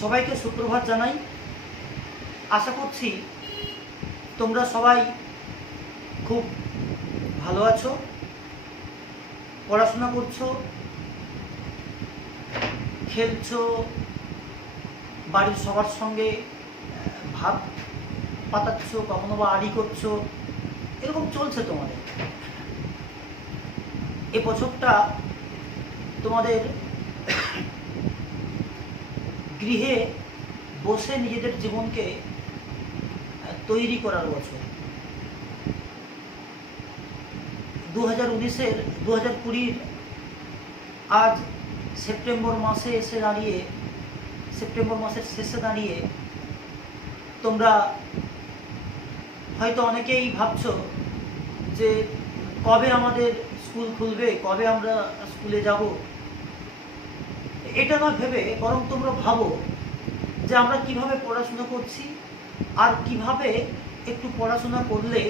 সবাইকে সুপ্রভাত জানাই। আশা করছি তোমরা সবাই খুব ভালো আছো, পড়াশোনা করছো, খেলছো, বাড়ির সবার সঙ্গে ভাত পাতাচ্ছ, কখনো বা আড়ি করছো, এরকম চলছে তোমাদের। এ বছরটা তোমাদের গৃহে বসে নিজেদের জীবনকে তৈরি করার বছর। 2019-এর 2020-র আজ সেপ্টেম্বর মাসে এসে দাঁড়িয়ে, সেপ্টেম্বর মাসের শেষে দাঁড়িয়ে তোমরা হয়তো অনেকেই ভাবছো যে কবে আমাদের স্কুল খুলবে, কবে আমরা স্কুলে যাব। এটা না ভেবে বরং তোমরা ভাবো যে আমরা কিভাবে পড়াশোনা করছি আর কিভাবে একটু পড়াশোনা করলে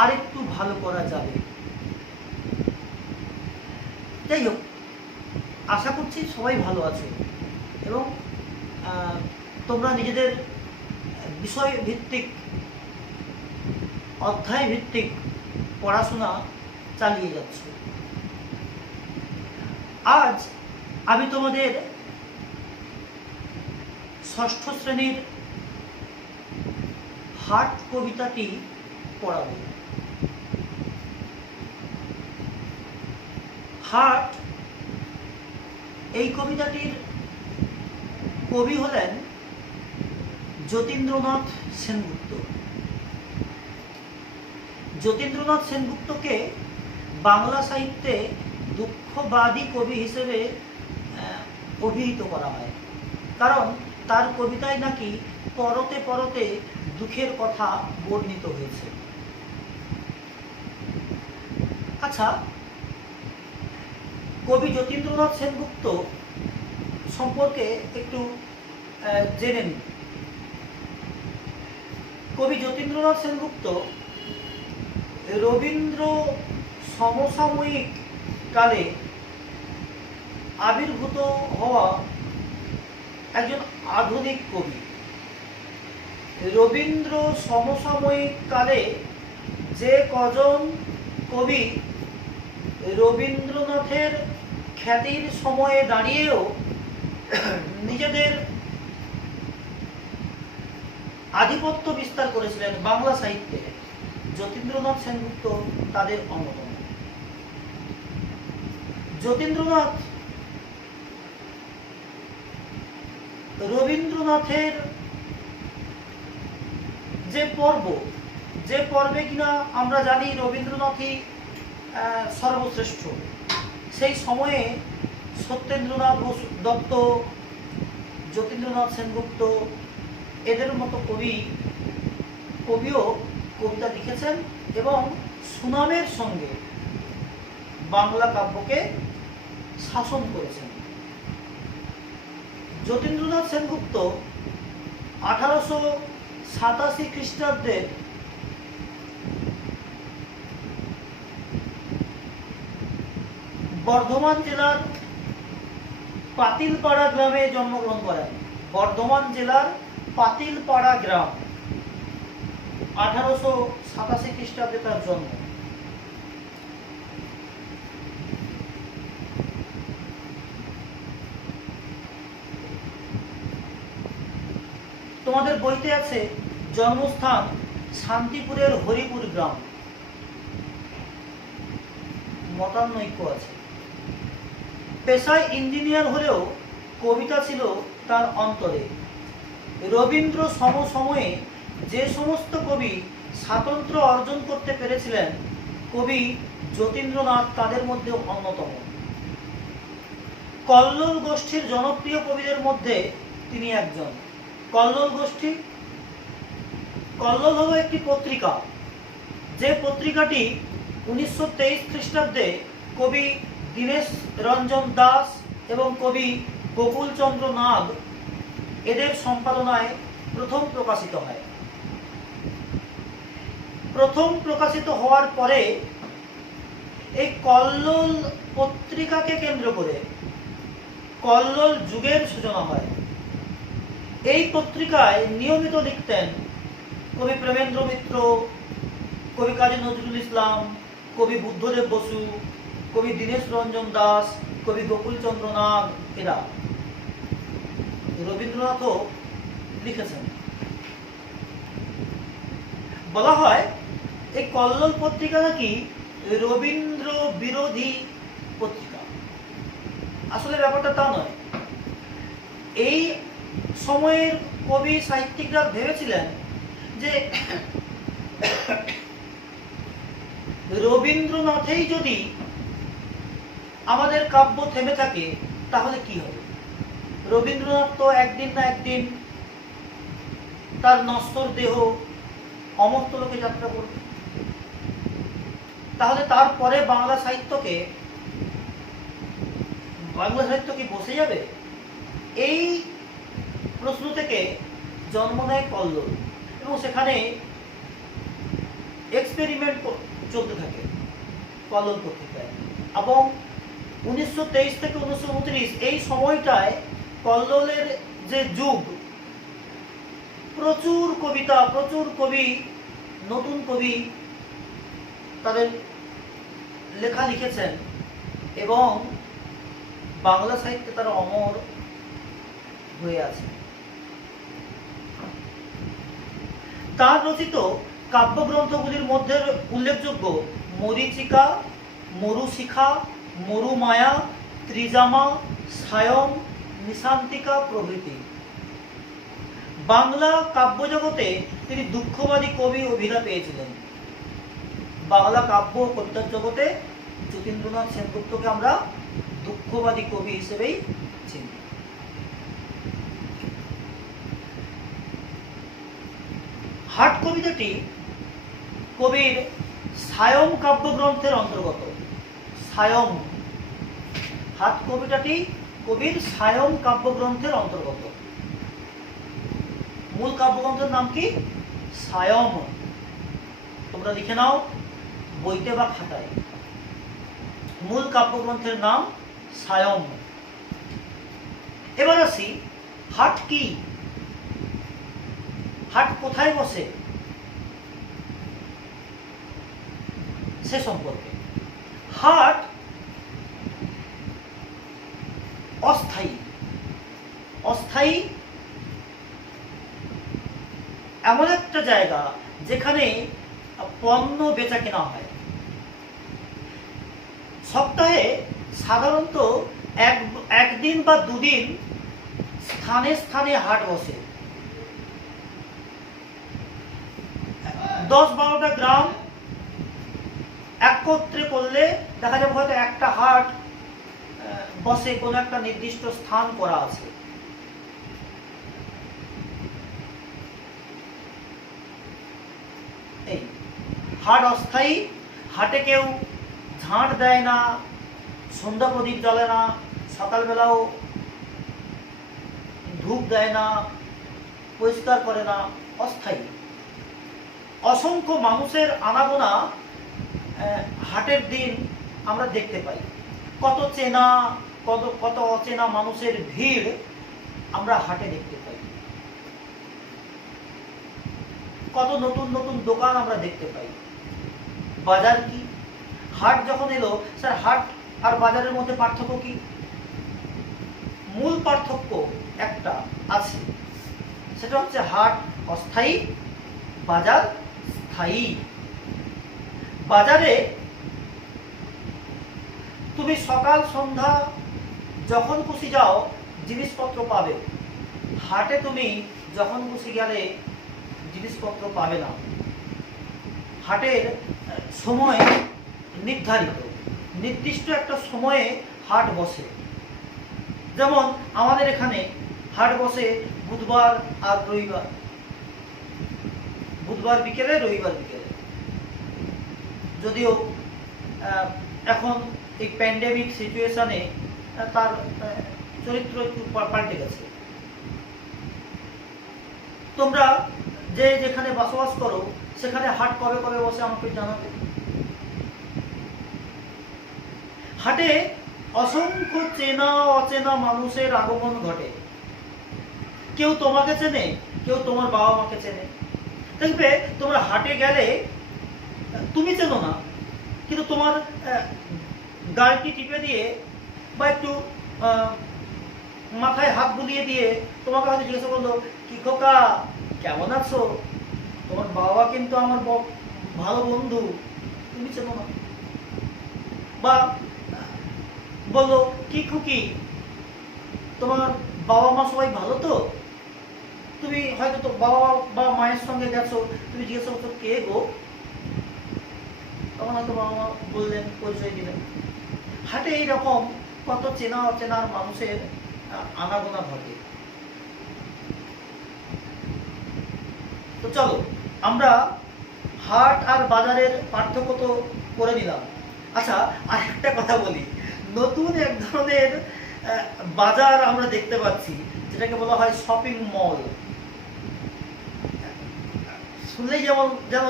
আর একটু ভালো করা যাবে। যাই হোক, আশা করছি সবাই ভালো আছে এবং তোমরা নিজেদের বিষয় ভিত্তিক, অধ্যায় ভিত্তিক পড়াশোনা চালিয়ে যাচ্ছ। আজ আমি তোমাদের ষষ্ঠ শ্রেণীর হাট কবিতাটি পড়াবো। হাট এই কবিতাটির কবি হলেন যতীন্দ্রনাথ সেনগুপ্ত। যতীন্দ্রনাথ সেনগুপ্তকে বাংলা সাহিত্যে দুঃখবাদী কবি হিসেবে অভিহিত করা হয়, কারণ তার কবিতায় নাকি পরতে পরতে দুঃখের কথা বর্ণিত হয়েছে। আচ্ছা, কবি যতীন্দ্রনাথ সেনগুপ্ত সম্পর্কে একটু জেনে নিন। কবি যতীন্দ্রনাথ সেনগুপ্ত রবীন্দ্র সমসাময়িক কালে আবির্ভূত হওয়া একজন আধুনিক কবি। রবীন্দ্র সমসাময়িক কালে যে কজন কবি রবীন্দ্রনাথের খ্যাতির সময়ে দাঁড়িয়েও নিজেদের আধিপত্য বিস্তার করেছিলেন বাংলা সাহিত্যে, যতীন্দ্রনাথ সেনগুপ্ত তাদের অন্যতম। যতীন্দ্রনাথ রবীন্দ্রনাথের যে পর্বে কিনা আমরা জানি রবীন্দ্রনাথই সর্বশ্রেষ্ঠ, সেই সময়ে সত্যেন্দ্রনাথ দত্ত, যতীন্দ্রনাথ সেনগুপ্ত এদের মতো কবিও কবিতা লিখেছেন এবং সুনামের সঙ্গে বাংলা কাব্যকে শাসন করেছেন। যতীন্দ্রনাথ সেনগুপ্ত 1887 খ্রিস্টাব্দে বর্ধমান জেলার পাতিলপাড়া গ্রামে জন্মগ্রহণ করেন। বর্ধমান জেলার পাতিলপাড়া গ্রাম, 1887 খ্রিস্টাব্দে তার জন্ম। তোমাদের বইতে আছে জন্মস্থান শান্তিপুরের হরিপুর গ্রাম, মতানৈক্য আছে। পেশায় ইঞ্জিনিয়ার হলেও কবিতা ছিল তার অন্তরে। রবীন্দ্র সমসময়ে যে সমস্ত কবি স্বাতন্ত্র্য অর্জন করতে পেরেছিলেন, কবি যতীন্দ্রনাথ তাদের মধ্যে অন্যতম। কল্লোল গোষ্ঠীর জনপ্রিয় কবিদের মধ্যে তিনি একজন। কল্লোল গোষ্ঠী, কল্লোল হলো একটি পত্রিকা, যে পত্রিকাটি 1923 খ্রিস্টাব্দে কবি দীনেশ রঞ্জন দাস এবং কবি গোকুলচন্দ্র নাগ এদের সম্পাদনায় প্রথম প্রকাশিত হয়। প্রথম প্রকাশিত হওয়ার পরে এই কল্লোল পত্রিকাকে কেন্দ্র করে কল্লোল যুগের সূচনা হয়। এই পত্রিকায় নিয়মিত লিখতেন কবি প্রেমেন্দ্র মিত্র, কবি কাজী নজরুল ইসলাম, কবি বুদ্ধদেব বসু, কবি দীনেশ রঞ্জন দাস, কবি গোকুলচন্দ্র নাগ। এরা রবীন্দ্রনাথও লিখেছেন। বলা হয় এই কল্লোল পত্রিকা নাকি রবীন্দ্র বিরোধী পত্রিকা। আসলে ব্যাপারটা তা নয়। এই সময়ের কবি সাহিত্যিকরা ভেবেছিলেন যে রবীন্দ্রনাথেই যদি আমাদের কাব্য থেমে থাকে তাহলে কি হবে? রবীন্দ্রনাথ তো একদিন না একদিন তার নশ্বর দেহ অমর্ত্য লোকে যাত্রা করবে। তাহলে তারপরে বাংলা সাহিত্য কি বসে যাবে? এই প্রশ্ন থেকে জন্ম নেয় কল্লোল এবং সেখানে এক্সপেরিমেন্ট চলতে থাকে কল্লোল পত্রিকায়। এবং 1923 থেকে 1929 এই সময়টায় কল্লোলের যে যুগ, প্রচুর কবিতা, প্রচুর কবি, নতুন কবি তাদের লেখা লিখেছেন এবং বাংলা সাহিত্যে তারা অমর হয়ে আছে। তার রচিত কাব্যগ্রন্থগুলির মধ্যে উল্লেখযোগ্য মরীচিকা, মরুশিখা, মরুমায়া, ত্রিজামা, সায়ম, নিশান্তিকা প্রভৃতি। বাংলা কাব্যজগতে তিনি দুঃখবাদী কবি অভিধা পেয়েছিলেন। বাংলা কাব্য কবিতার জগতে যতীন্দ্রনাথ সেনগুপ্তকে আমরা দুঃখবাদী কবি হিসেবেই চিনি। হাট কবিতাটি কবির সায়ম কাব্যগ্রন্থের অন্তর্গত। সায়ম, হাট কবিতাটি কবির সায়ম কাব্যগ্রন্থের অন্তর্গত। মূল কাব্যগ্রন্থের নাম কি? সায়ম। তোমরা লিখে নাও বইতে বা খাতায়। মূল কাব্যগ্রন্থের নাম সায়ম। এবার আসি হাট কি, হাট কোথায় বসে সে সম্পর্কে। হাট অস্থায়ী, অস্থায়ী এমন একটা জায়গা যেখানে পণ্য বেচা কেনা হয়। সপ্তাহে সাধারণত একদিন বা দুদিন স্থানে স্থানে হাট বসে। 10-12টা গ্রাম একত্রে করলে দেখা যাবে হয়তো একটা হাট বসে, কোনো একটা নির্দিষ্ট স্থান করা আছে। এই হাট অস্থায়ী। হাটে কেউ ঝাঁট দেয় না, সন্ধ্যা প্রদীপ জ্বলে না, সকালবেলাও ধূপ দেয় না, পরিষ্কার করে না, অস্থায়ী। অসংখ্য মানুষের আনাগোনা হাটের দিন আমরা দেখতে পাই। কত চেনা, কত অচেনা মানুষের ভিড় আমরা হাটে দেখতে পাই। কত নতুন নতুন দোকান আমরা দেখতে পাই। বাজার কি? হাট যখন এলো, স্যার হাট আর বাজারের মধ্যে পার্থক্য কি? মূল পার্থক্য একটা আছে, সেটা হচ্ছে হাট অস্থায়ী, বাজার স্থায়ী। বাজারে তুমি সকাল সন্ধ্যা যখন খুশি যাও জিনিসপত্র পাবে। হাটে তুমি যখন খুশি গেলে জিনিসপত্র পাবে না। হাটের সময় নির্ধারিত, নির্দিষ্ট একটা সময়ে হাট বসে। যেমন আমাদের এখানে হাট বসে বুধবার আর রবিবার, বুধবার বিকেলে, রবিবার বিকেলে। যদিও এখন এই প্যান্ডেমিক সিচুয়েশনে তার চরিত্র একটু পাল্টে গেছে। তোমরা যে যেখানে বসবাস করো সেখানে হাট কবে কবে বসে আমাকে জানাবে। হাটে অসংখ্য চেনা অচেনা মানুষের আগমন ঘটে। কেউ তোমাকে চেনে, কেউ তোমার বাবা মাকে চেনে। দেখবে তোমরা হাটে গেলে তুমি চেনো না, কিন্তু তোমার গালটি টিপে দিয়ে বা একটু মাথায় হাত বুলিয়ে দিয়ে তোমাকে হয়তো জিজ্ঞাসা করলো, কি খোকা কেমন আছো? তোমার বাবা কিন্তু আমার ভালো বন্ধু, তুমি চেনো না। বা বললো, কি খুকি তোমার বাবা মা সবাই ভালো তো? তুমি হয়তো তো বাবা বা মায়ের সঙ্গে গেছো, তুমি জিজ্ঞাসা করছো কে গো? তখন হয়তো বাবা মা বললেন, পরিচয় দিলেন। হাটে এইরকম কত চেনা অচেনার মানুষের আনাগোনা ঘটে। তো চলো আমরা হাট আর বাজারের পার্থক্য তো করে নিলাম। আচ্ছা, আর একটা কথা বলি, নতুন এক ধরনের বাজার আমরা দেখতে পাচ্ছি, যেটাকে বলা হয় শপিং মল। শুনলেই যেন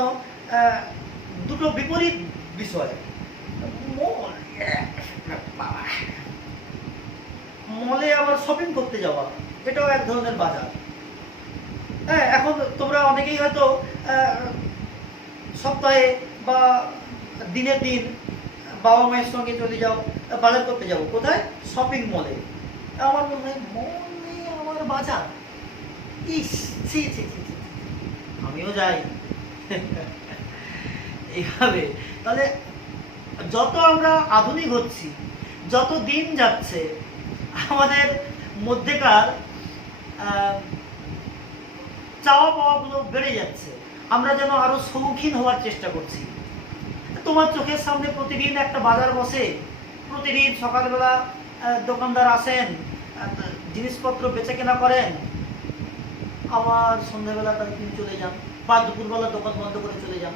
দুটো বিপরীত বিষয়। মলে আবার শপিং করতে যাওয়া, এটাও এক ধরনের বাজার। হ্যাঁ, এখন তোমরা অনেকেই হয়তো সপ্তাহে বা দিনের দিন বাবা মায়ের সঙ্গে চলে যাও বাজার করতে যাও। কোথায়? শপিং মলে। আমার মনে হয় মনে আমার বাজার, ইস ছি ছি ছি, আমিও যাই এইভাবে। তাহলে যত আমরা আধুনিক হচ্ছি, যত দিন যাচ্ছে, আমাদের মধ্যেকার চাওয়া পাওয়াগুলো বেড়ে যাচ্ছে। আমরা যেন আরো শৌখিন হওয়ার চেষ্টা করছি। তোমার চোখের সামনে প্রতিদিন একটা বাজার বসে, প্রতিদিন সকালবেলা দোকানদার আসেন, জিনিসপত্র বেচে কেনা করেন, আবার সন্ধ্যাবেলা তারা তিনি চলে যান, বা দুপুরবেলা দোকান বন্ধ করে চলে যান।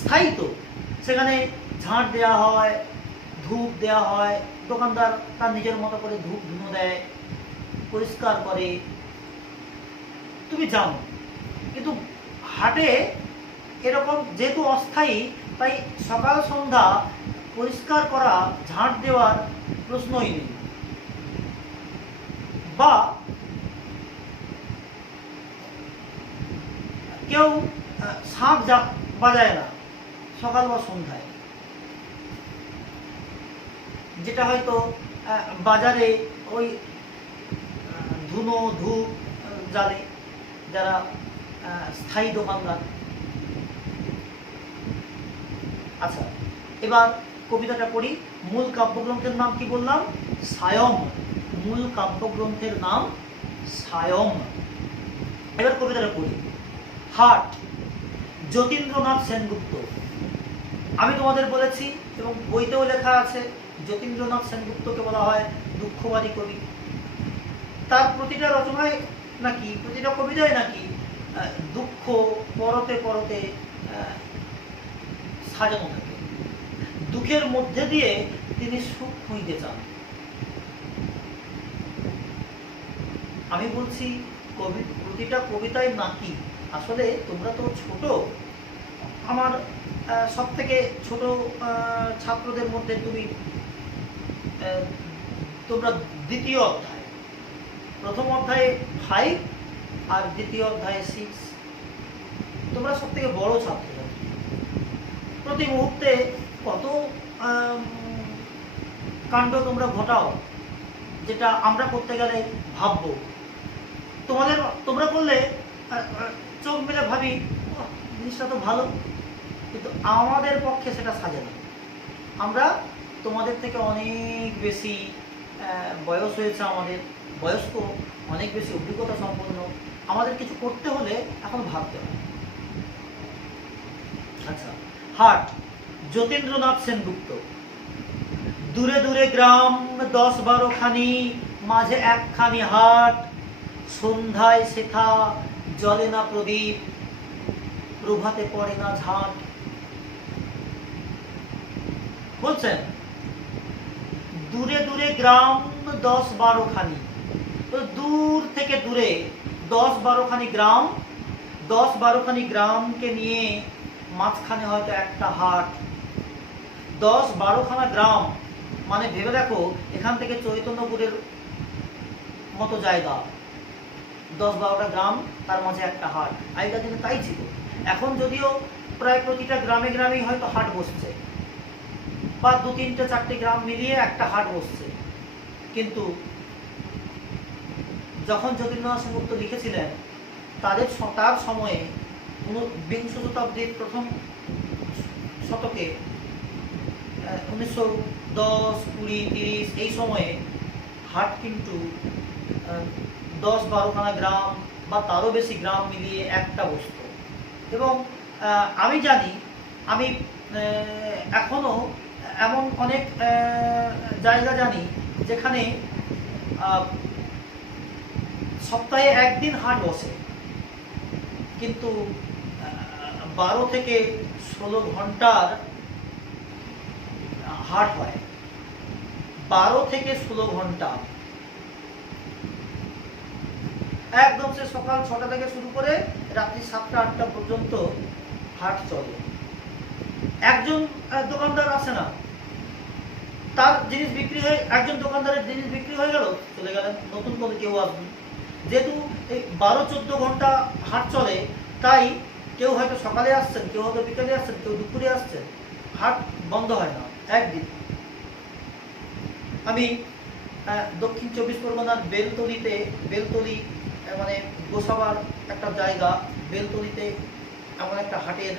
স্থায়ী তো, সেখানে ঝাঁট দেওয়া হয়, ধূপ দেওয়া হয়, দোকানদার তার নিজের মতো করে ধূপ ধুনো দেয়, পরিষ্কার করে, তুমি জানো। কিন্তু হাটে এরকম যেহেতু অস্থায়ী, তাই সকাল সন্ধ্যা পরিষ্কার করা, ঝাঁট দেওয়ার প্রশ্নই নেই। বা কেউ শাঁখ বাজায় না সকাল বা সন্ধ্যায়, যেটা হয়তো বাজারে ওই ধুনো ধূপ জ্বালে যারা স্থায়ী দোকানদার। আচ্ছা, এবার কবিতাটা পড়ি। মূল কাব্যগ্রন্থের নাম কি বললাম? সায়ম। মূল কাব্যগ্রন্থের নাম সায়ম। এবার কবিতাটা পড়ি। হাট, যতীন্দ্রনাথ সেনগুপ্ত। আমি তোমাদের বলেছি এবং বইতেও লেখা আছে, যতীন্দ্রনাথ সেনগুপ্তকে বলা হয় দুঃখবাদী কবি। তার প্রতিটা রচনায় নাকি, প্রতিটা কবিতায় নাকি দুঃখ পরতে পরতে সাজানো থাকে। দুঃখের মধ্যে দিয়ে তিনি সুখ খুঁজতে চান। আমি বলছি প্রতিটা কবিতায় নাকি, আসলে তোমরা তো ছোট, আমার সব থেকে ছোট ছাত্রদের মধ্যে তোমরা দ্বিতীয় অধ্যায়, প্রথম অধ্যায়ে 5 আর দ্বিতীয় অধ্যায়ে 6, তোমরা সব থেকে বড় ছাত্র। প্রতি মুহূর্তে কত কাণ্ড তোমরা ঘটাও, যেটা আমরা করতে গেলে ভাববো। তোমরা করলে চোখ মেলে ভাবি জিনিসটা তো ভালো, কিন্তু আমাদের পক্ষে সেটা সাজে না। আমরা তোমাদের থেকে অনেক বেশি বয়স হয়েছে, আমাদের বয়স্ক, অনেক বেশি অভিজ্ঞতা সম্পন্ন। আমাদের কিছু করতে হলে এখন ভাবতে হয়। আচ্ছা, হাট, যতীন্দ্রনাথ সেনগুপ্ত। দূরে দূরে গ্রাম 10-12 খানি, মাঝে একখানি হাট, সন্ধ্যায় শেখা, জ্বলে না প্রদীপ, প্রভাতে পড়ে না ঝাঁট। বলছেন দূরে দূরে গ্রাম 10-12 খানি, তো দূর থেকে দূরে 10-12 খানি গ্রাম, 10-12 খানি গ্রামকে নিয়ে মাঝখানে হয়তো একটা হাট। 10-12 খানা গ্রাম মানে ভেবে দেখো, এখান থেকে চৈতন্যপুরের মতো জায়গা, 10-12টা গ্রাম, তার মাঝে একটা হাট। আগেকার দিনে তাই ছিল। এখন যদিও প্রায় প্রতিটা গ্রামে গ্রামেই হয়তো হাট বসছে, বা 2-3-4টে গ্রাম মিলিয়ে একটা হাট বসছে, কিন্তু যখন যতীন্দ্রনাথ সেনগুপ্ত লিখেছিলেন তার সময়ে 20 শতাব্দীর প্রথম শতকে 1910, 20, 30 এই সময়ে হাট কিন্তু 10-12খানা গ্রাম বা তারও বেশি গ্রাম মিলিয়ে একটা বস্তু। এবং আমি জানি, আমি এখনো এমন অনেক জায়গা জানি যেখানে সপ্তাহে একদিন হাট বসে, কিন্তু 12 থেকে 16 ঘন্টার হাট হয়। 12 থেকে 16 ঘন্টা, একদম সে সকাল 6টা থেকে শুরু করে রাত্রি 7টা-8টা পর্যন্ত হাট চলে। একজন দোকানদার আসে না, তার জিনিস বিক্রি হয়ে, একজন দোকানদারের জিনিস বিক্রি হয়ে গেল, চলে গেলেন, নতুন করে কেউ আসবে। যেহেতু এই 12-14 ঘন্টা হাট চলে, তাই কেউ হয়তো সকালে আসছেন, কেউ হয়তো বিকালে আসছেন, কেউ দুপুরে আসছেন, হাট বন্ধ হয় না একদিন। আমি দক্ষিণ 24 পরগনার বেলতলি মানে গোসাবার একটা জায়গা, বেলতলিতে এমন একটা হাটের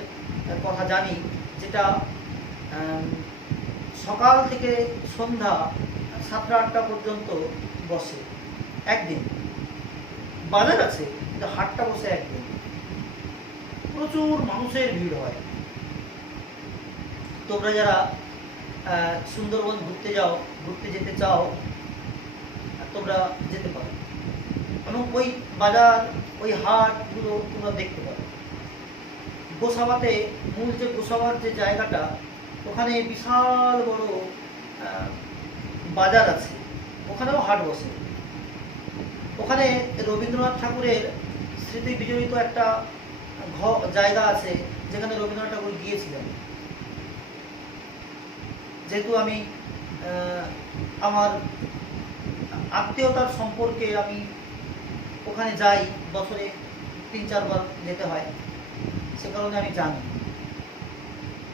কথা জানি, যেটা সকাল থেকে সন্ধ্যা 7টা-8টা পর্যন্ত বসে একদিন। বাজার আছে কিন্তু হাটটা বসে একদিন, প্রচুর মানুষের ভিড় হয়। তোমরা যারা সুন্দরবন ঘুরতে যেতে চাও, তোমরা যেতে পারো, এবং ওই বাজার, ওই হাটগুলো তোমরা দেখতে পারো। গোসাবাতে, মূল যে গোসাবার যে জায়গাটা, ওখানে বিশাল বড় বাজার আছে, ওখানেও হাট বসে। ওখানে রবীন্দ্রনাথ ঠাকুরের স্মৃতি বিজড়িত একটা জায়গা আছে, যেখানে রবীন্দ্রনাথ ঠাকুর গিয়েছিলেন। যেহেতু আমি আমার আত্মীয়তার সম্পর্কে আমি ওখানে যাই, বছরে 3-4 বার যেতে হয়, সে কারণে আমি জানি।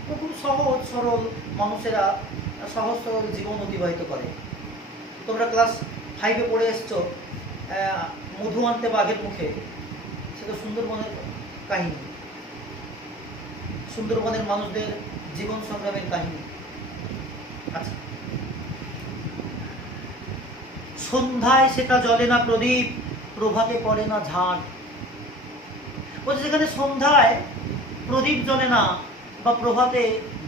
খুব সহজ সরল মানুষেরা সহজ সরল জীবন অতিবাহিত করে। তোমরা ক্লাস 5-এ পড়ে এসছো মধু আনতে বাঘের মুখে, সেটা সুন্দরবনের কাহিনী, সুন্দরবনের মানুষদের জীবন সংগ্রামের কাহিনী। আচ্ছা, সন্ধ্যায় সেটা জ্বলে না প্রদীপ, প্রভাতে পড়ে না ঝাঁট। বলছে যেখানে সন্ধ্যায় প্রদীপ জ্বলে না বা প্রভাতে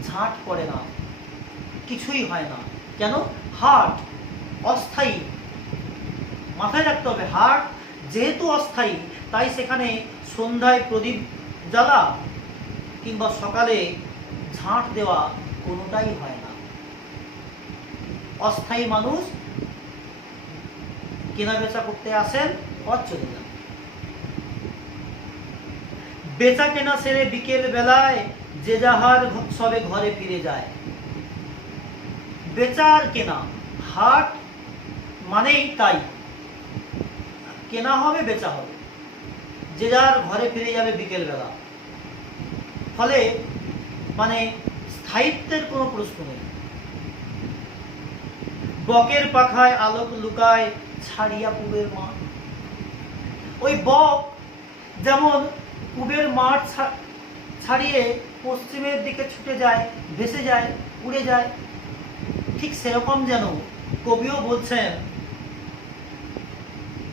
ঝাঁট পড়ে না, কিছুই হয় না। কেন? হাট অস্থায়ী। মাথায় রাখতে হবে, হাট যেহেতু অস্থায়ী, তাই সেখানে সন্ধ্যায় প্রদীপ জ্বালা কিংবা সকালে ঝাঁট দেওয়া কোনোটাই হয় না। অস্থায়ী মানুষ কেনা বেচা করতে আসেন, পথ চলে যান। বেচা কেনা সেরে বিকেল বেলায় যে যাহার সবে ঘরে ফিরে যায়। বেচা আর কেনা, হাট মানেই তাই, কেনা হবে বেচা হবে, যে যার ঘরে ফিরে যাবে বিকেল বেলা। ফলে মানে স্থায়িত্বের কোনো প্রশ্ন নেই। বকের পাখায় আলোক লুকায় ছাড়িয়া পুবের মাঠ। ওই বক যেমন পুবের মাঠ ছাড়িয়ে পশ্চিমের দিকে ছুটে যায়, ভেসে যায়, উড়ে যায়, ঠিক সেরকম যেন কবিও বলছেন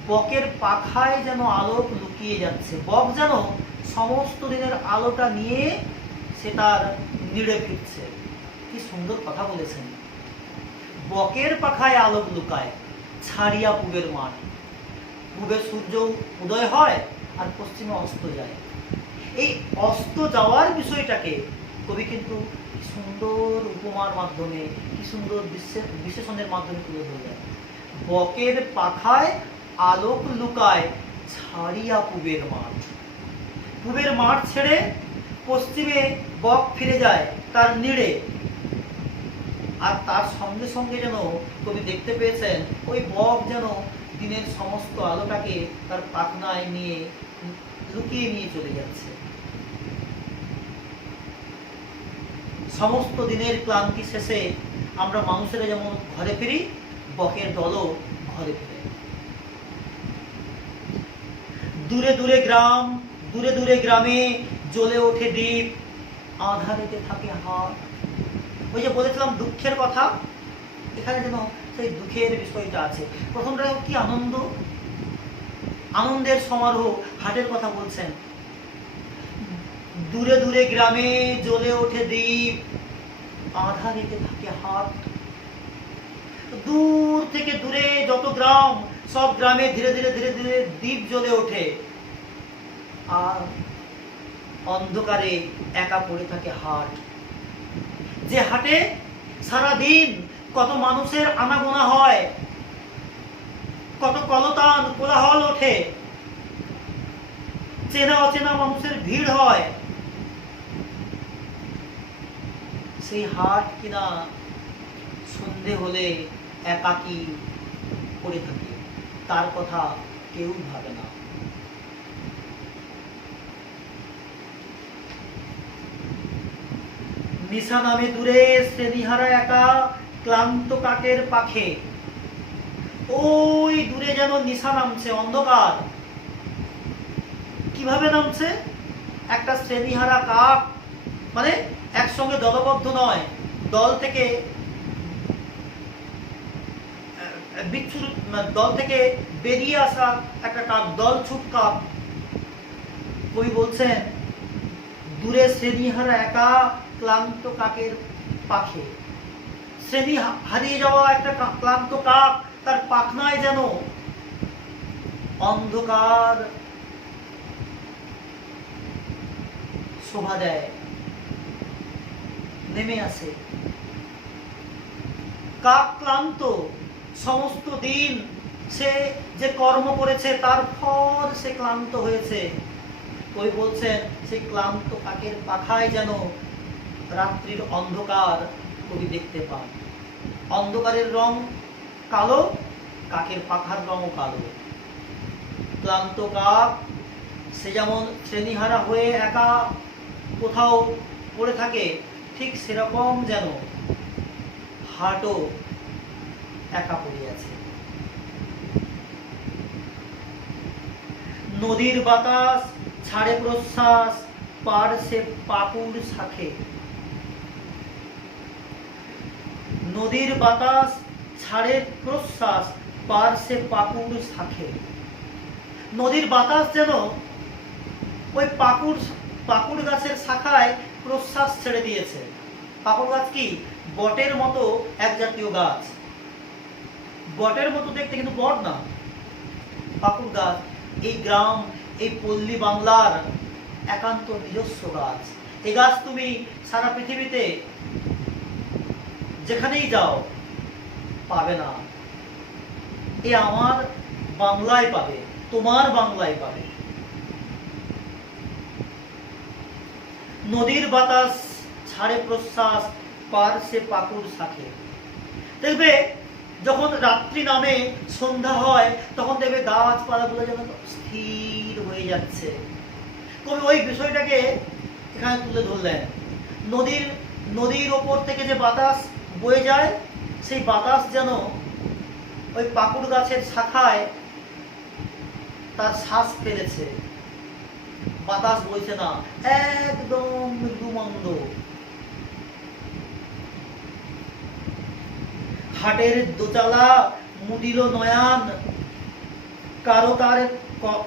বকের পাখায় যেন আলোক লুকিয়ে যাচ্ছে। বক যেন সমস্ত দিনের আলোটা নিয়ে সে তার নিড়ে ফিরছে। কি সুন্দর কথা বলেছেন। বকের পাখায় আলোক লুকায় ছাড়িয়া পুবের মাঠ। পূবে সূর্য উদয় হয় আর পশ্চিমে অস্ত যায়। এই অস্ত যাওয়ার বিষয়টাকে কবি কিন্তু সুন্দর উপমার মাধ্যমে, কি সুন্দর বিশেষণের মাধ্যমে তুলে ধরলেন। বকের পাখায় আলোক লুকায় ছাড়িয়া পুবের মাঠ। পুবের মাঠ ছেড়ে পশ্চিমে বক ফিরে যায় তার নিড়ে। আর তার সঙ্গে সঙ্গে যেন কবি দেখতে পেয়েছেন ওই বক যেন দিনের সমস্ত আলোটাকে তার পাখনায় নিয়ে লুকিয়ে নিয়ে চলে যাচ্ছে। সমস্ত দিনের ক্লান্তি শেষে আমরা মানুষেরা যেমন ঘরে ফিরি, বকের দলও ঘরে ফিরে। দূরে দূরে গ্রাম, দূরে দূরে গ্রামে জ্বলে ওঠে দ্বীপ, আঁধারেতে থাকে হাট। ওই যে বলেছিলাম দুঃখের কথা, এখানে যেন সেই দুঃখের বিষয়টা আছে। প্রথমটা কি আনন্দ, আনন্দের সমারোহ, হাটের কথা বলছেন। দূরে দূরে গ্রামে জ্বলে ওঠে দ্বীপ, আঁধারেতে থাকে হাট। দূর থেকে দূরে যত গ্রাম, সব গ্রামে ধীরে ধীরে ধীরে ধীরে দ্বীপ জ্বলে ওঠে, আর অন্ধকারে একা পড়ে থাকে হাট। যে হাটে সারাদিন কত মানুষের আনাগোনা হয়, কত কলতান কোলাহল ওঠে, চেনা অচেনা মানুষের ভিড় হয়, সেই হাট কিনা সন্ধে হলে একাকী পড়ে থাকে, তার কথা কেউ ভাবে না। নিশা নামে দূরে শ্রেণীহারা একা ক্লান্ত কাকের পাখে। ওই দূরে যেন নিশা নামছে, অন্ধকার। কিভাবে নামছে? একটা শ্রেণীহারা কাক, মানে একসঙ্গে দলবদ্ধ নয়, দল থেকে বিচ্ছুর, দল থেকে বেরিয়ে আসা একটা কাক, দল ছুট কাক। কবি বলছেন দূরে শ্রেণীহারা একা ক্লান্ত কাকের পাখে। শ্রেণী হারিয়ে যাওয়া একটা ক্লান্ত কাক, তার পাখনায় যেন অন্ধকার শোভা দেয়, নেমে আসে। কাক ক্লান্ত, সমস্ত দিন সে যে কর্ম করেছে তার ফল সে ক্লান্ত হয়েছে। ওই বলছেন সেই ক্লান্ত কাকের পাখায় যেন রাত্রির অন্ধকার কবি দেখতে পান। অন্ধকারের রং কালো, কাকের পাখার রঙও কালো। ক্লান্ত কাক সে যেমন শ্রেণীহারা হয়ে একা কোথাও পড়ে থাকে, ঠিক সেরকম যেন হাটও একা পড়ে আছে। নদীর বাতাস ছাড়ে প্রশ্বাস, পার সে পাকুড় শাখে। নদীর বাতাস ছাড়ে প্রশ্বাস, পার সে পাকুড় শাখে। নদীর বাতাস যেন ওই পাকুড় গাছের শাখায় প্রশ্বাস ছেড়ে দিয়েছে। পাকুড় গাছ কি? বটের মতো এক জাতীয় গাছ, বটের মতো দেখতে কিন্তু বট না, পাকুড় গাছ। এই গ্রাম, এই পল্লী বাংলার একান্ত নিজস্ব গাছ। এই গাছ তুমি সারা পৃথিবীতে যেখানেই যাও পাবে না। এ আমার বাংলায় পাবে, তোমার বাংলায় পাবে। নদীর বাতাস ছাড়ে প্রশ্বাস, পার সে পাকুড় শাখে। দেখবে যখন রাত্রি নামে, সন্ধ্যা হয়, তখন দেখবে গাছপালাগুলো যেন স্থির হয়ে যাচ্ছে। কবি ওই বিষয়টাকে এখানে তুলে ধরলেন। নদীর ওপর থেকে যে বাতাস বয়ে যায়, সেই বাতাস যেন ওই পাকুড় গাছের শাখায় তার শ্বাস ফেলেছে। বাতাস বইছে না, একদম মৃদুমন্দ। হাটের দোচালা মুদিল নয়ান,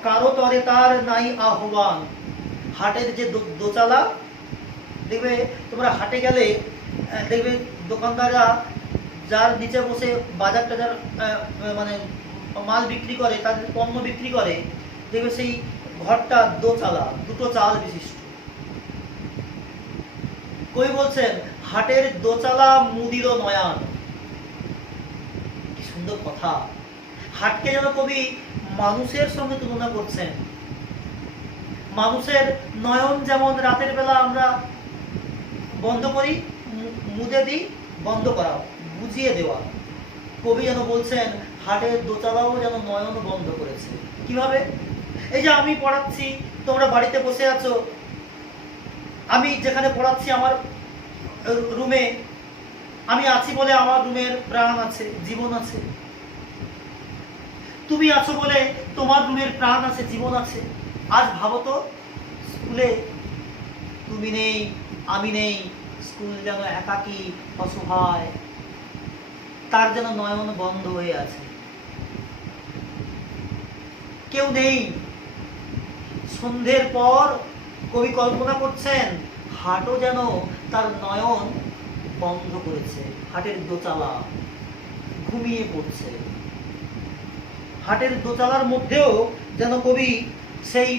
কারো তরে তার নাই আহ্বান। হাটের যে দোচালা, দেখবে তোমরা হাটে গেলে দেখবে দোকানদাররা যার নিচে বসে বাজার টাজার মানে মাল বিক্রি করে, তাদের পণ্য বিক্রি করে, দেখবে সেই ঘরটা দোচালা, দুটো চাল বিশিষ্ট। কই বলছেন হাটের দোচালা মুদিল নয়ান। কি সুন্দর কথা। হাটকে যেন কবি মানুষের সঙ্গে তুলনা করছেন। মানুষের নয়ন যেমন রাতের বেলা আমরা বন্ধ করি, মুদে দিই, বন্ধ করা, বুঝিয়ে দেওয়া। কবি যেন বলছেন হাটের দোতলাও যেন নয়ন বন্ধ করেছে। কিভাবে? এই যে আমি পড়াচ্ছি, তোমরা বাড়িতে বসে আছো, আমি যেখানে পড়াচ্ছি আমার রুমে আমি আছি বলে আমার রুমের প্রাণ আছে, জীবন আছে। তুমি আছো বলে তোমার রুমের প্রাণ আছে, জীবন আছে। আজ ভাবো তো, স্কুলে তুমি নেই, আমি নেই, স্কুল যেন একাকী, অসহায়, তার যেন নয়ন বন্ধ হয়ে আছে, কেউ নেই। সন্ধ্যের পর কবি কল্পনা করছেন হাটও যেন তার নয়ন বন্ধ করেছে, হাটের দোতলা ঘুমিয়ে পড়ছে। হাটের দোতলার মধ্যেও যেন কবি সেই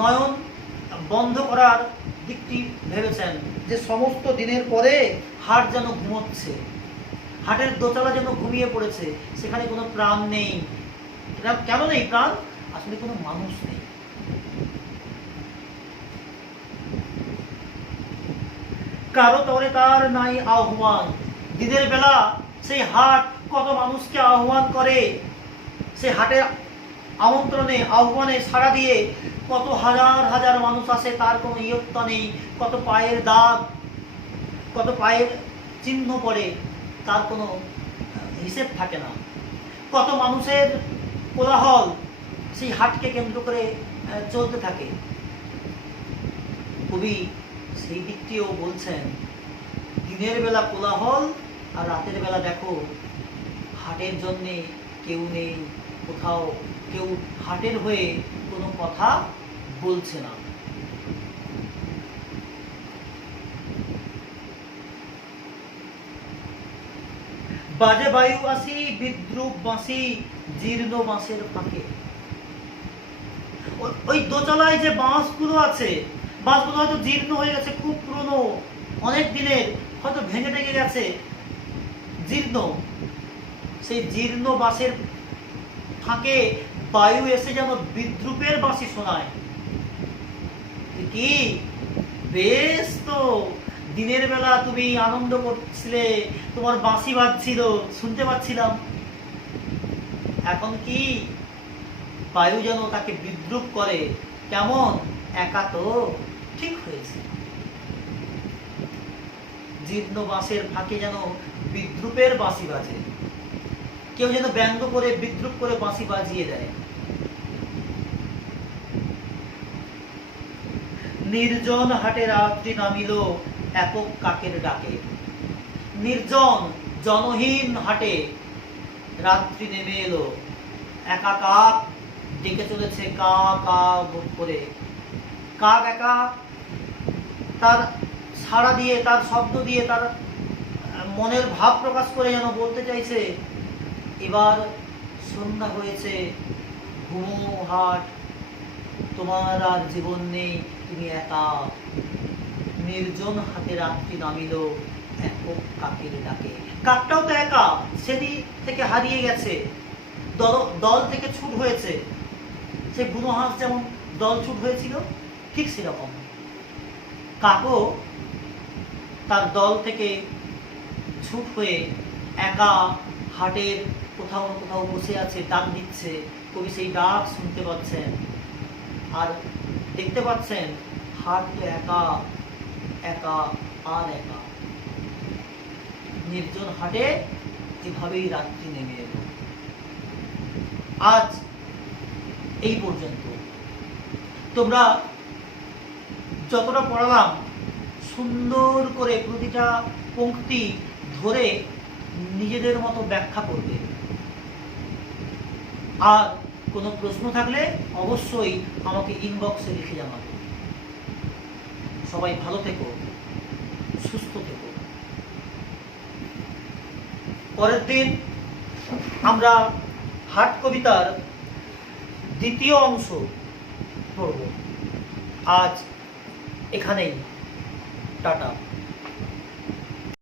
নয়ন বন্ধ করার দিকটি ভেবেছেন, যে সমস্ত দিনের পরে হাট যেন ঘুমোচ্ছে, হাটের দোতলা যেন ঘুমিয়ে পড়েছে, সেখানে কোনো প্রাণ নেই। কেন নেই প্রাণ? আসলে কোনো মানুষ নেই। কারো তরে তার নাই আহ্বান। দিনের বেলা সেই হাট কত মানুষকে আহ্বান করে, সেই হাটের আমন্ত্রণে, আহ্বানে সাড়া দিয়ে কত হাজার হাজার মানুষ আসে, তার কোনো ইয়ত্তা নেই। কত পায়ের দাগ, কত পায়ের চিহ্ন পড়ে, তার কোনো হিসেব থাকে না। কত মানুষের কোলাহল সেই হাটকে কেন্দ্র করে চলতে থাকে। কবি সেই দিকটিও বলছেন, দিনের বেলা কোলাহল, আর রাতের বেলা দেখো হাটের জন্যে কেউ নেই, কোথাও কেউ হাটের হয়ে কোনো কথা বলছে না। বাজে বায়ু আসি, বিদ্রুপ বাঁশি, জীর্ণ বাঁশের ফাঁকে। ওই দোতলায় যে বাঁশগুলো আছে, বাঁশগুলো হয়তো জীর্ণ হয়ে গেছে, খুব পুরনো, অনেক দিনের, হয়তো ভেঙে টেঙে গেছে, জীর্ণ। সেই জীর্ণ বাঁশের ফাঁকে বায়ু এসে যেন বিদ্রুপের বাঁশি শোনায়। কি বেশ তো, দিনের বেলা তুমি আনন্দ করছিলে, তোমার বাঁশি বাজছিল, শুনতে পাচ্ছিলাম। এখন কি বায়ু যেন তাকে বিদ্রুপ করে, কেমন একা তো ঠিক হয়েছে। জীর্ণ বাঁশের ফাঁকে যেন বিদ্রুপের বাঁশি বাজে, কেউ যেন ব্যঙ্গ করে বিদ্রুপ করে বাঁশি বাজিয়ে দেয়। নির্জন হাটে রাত্রি নামিল একক কাকের ডাকে। নির্জন জনহীন হাটে রাত্রি নেমে এলো, একা কাক ডেকে চলেছে কা কা করে। কাক একা তার সাড়া দিয়ে, তার শব্দ দিয়ে, তার মনের ভাব প্রকাশ করে যেন বলতে চাইছে, এবার সন্ধ্যা হয়েছে, ঘুমো হাট, তোমার আর জীবন নেই, তুমি একা। নির্জন হাতে রাত্রি নামিল একক কাকের ডাকে। কাকটাও তো একা, সেদিন থেকে হারিয়ে গেছে, দল থেকে ছুট হয়েছে। সে বুনো হাঁস যেমন দল ছুট হয়েছিল, ঠিক সেরকম কাকও তার দল থেকে ছুট হয়ে একা হাটের কোথাও না কোথাও বসে আছে, ডাক দিচ্ছে। কবি সেই ডাক শুনতে পাচ্ছেন, আর দেখতে পাচ্ছেন হাট তো একা, একা আর একা। নির্জন হাটে এভাবেই রাত্রি নেমে এলো। আজ এই পর্যন্ত। তোমরা যতটা পড়ালাম, সুন্দর করে প্রতিটা পংক্তি ধরে নিজেদের মতো ব্যাখ্যা করবে। আর কোনো প্রশ্ন থাকলে অবশ্যই আমাকে ইনবক্সে লিখে জানাবে। সবাই ভালো থেকো, সুস্থ থেকো। পরের দিন আমরা হাট কবিতার দ্বিতীয় অংশ পড়ব। আজ এখানেই, টাটা।